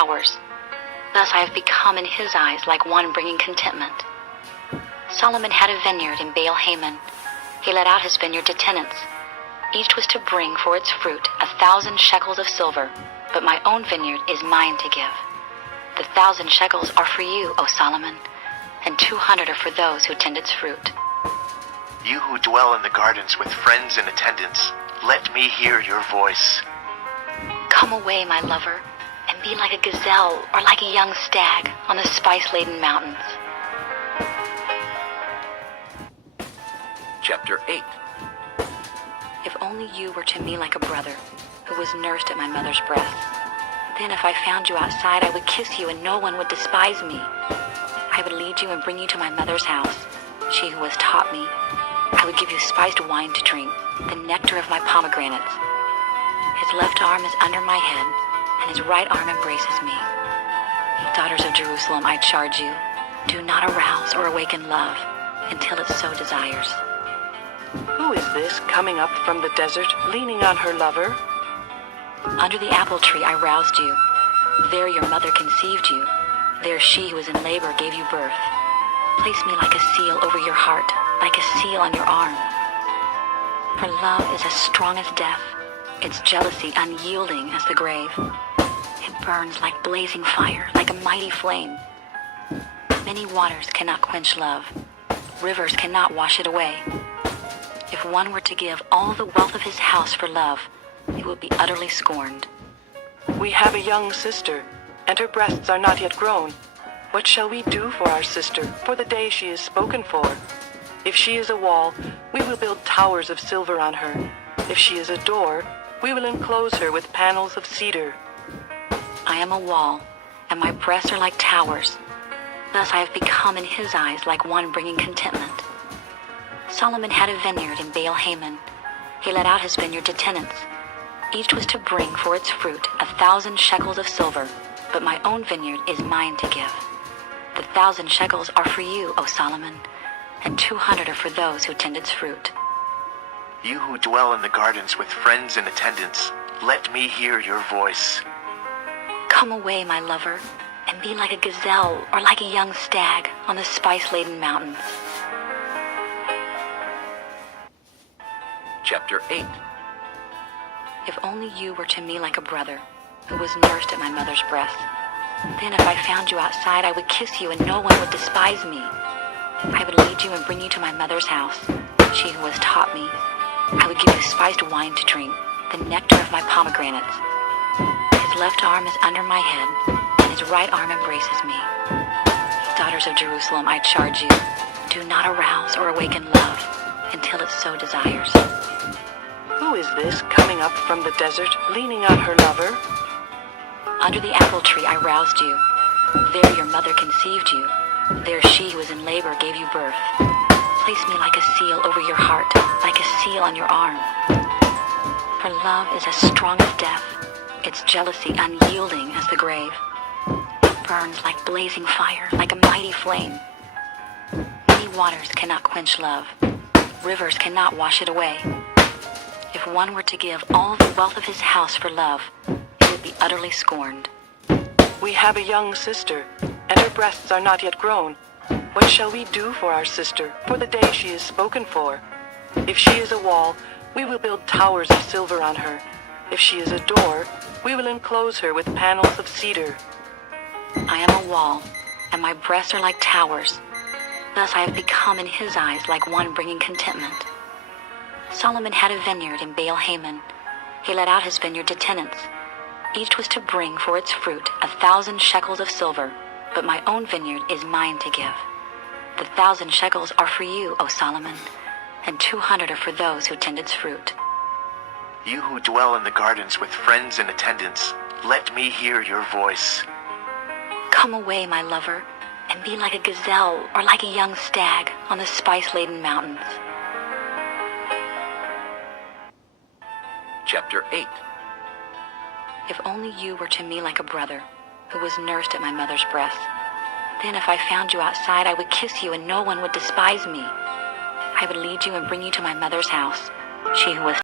towers. Thus I have become in his eyes like one bringing contentment. Solomon had a vineyard in Baal Haman. He let out his vineyard to tenants. Each was to bring for its fruit 1,000 shekels of silver, but my own vineyard is mine to give. The 1,000 shekels are for you, O Solomon, and 200 are for those who tend its fruit. You who dwell in the gardens with friends and attendants, let me hear your voice. Come away, my lover, and be like a gazelle or like a young stag on the spice-laden mountains. Chapter 8. If only you were to me like a brother who was nursed at my mother's breast. Then if I found you outside, I would kiss you and no one would despise me. I would lead you and bring you to my mother's house, she who has taught me. I would give you spiced wine to drink, the nectar of my pomegranates. His left arm is under my head, and his right arm embraces me. Daughters of Jerusalem, I charge you, do not arouse or awaken love until it so desires. Who is this coming up from the desert, leaning on her lover? Under the apple tree I roused you. There your mother conceived you. There she who was in labor gave you birth. Place me like a seal over your heart, like a seal on your arm. For love is as strong as death, its jealousy unyielding as the grave. It burns like blazing fire, like a mighty flame. Many waters cannot quench love. Rivers cannot wash it away. If one were to give all the wealth of his house for love, it would be utterly scorned. We have a young sister, and her breasts are not yet grown. What shall we do for our sister, for the day she is spoken for? If she is a wall, we will build towers of silver on her. If she is a door, we will enclose her with panels of cedar. I am a wall, and my breasts are like towers. Thus I have become in his eyes like one bringing contentment. Solomon had a vineyard in Baal Haman. He let out his vineyard to tenants. Each was to bring for its fruit 1,000 shekels of silver, but my own vineyard is mine to give. The 1,000 shekels are for you, O Solomon, and 200 are for those who tend its fruit. You who dwell in the gardens with friends and attendants, let me hear your voice. Come away, my lover, and be like a gazelle or like a young stag on the spice-laden mountains. Chapter 8. If only you were to me like a brother who was nursed at my mother's breast. Then if I found you outside, I would kiss you and no one would despise me. I would lead you and bring you to my mother's house, she who has taught me. I would give you spiced wine to drink, the nectar of my pomegranates. His left arm is under my head, and his right arm embraces me. Daughters of Jerusalem, I charge you, do not arouse or awaken love until it so desires. Who is this coming up from the desert, leaning on her lover? Under the apple tree I roused you. There your mother conceived you. There she who was in labor gave you birth. Place me like a seal over your heart, like a seal on your arm. For love is as strong as death, its jealousy unyielding as the grave. It burns like blazing fire, like a mighty flame. Many waters cannot quench love. Rivers cannot wash it away. If one were to give all the wealth of his house for love, it would be utterly scorned. We have a young sister, and her breasts are not yet grown. What shall we do for our sister, for the day she is spoken for? If she is a wall, we will build towers of silver on her. If she is a door, we will enclose her with panels of cedar. I am a wall, and my breasts are like towers. Thus I have become in his eyes like one bringing contentment. Solomon had a vineyard in Baal Haman. He let out his vineyard to tenants. Each was to bring for its fruit 1,000 shekels of silver, but my own vineyard is mine to give. The 1,000 shekels are for you, O Solomon, and 200 are for those who tend its fruit. You who dwell in the gardens with friends and attendants, let me hear your voice. Come away, my lover, and be like a gazelle or like a young stag on the spice-laden mountains. Chapter 8. If only you were to me like a brother who was nursed at my mother's breast. Then if I found you outside, I would kiss you and no one would despise me. I would lead you and bring you to my mother's house, she who was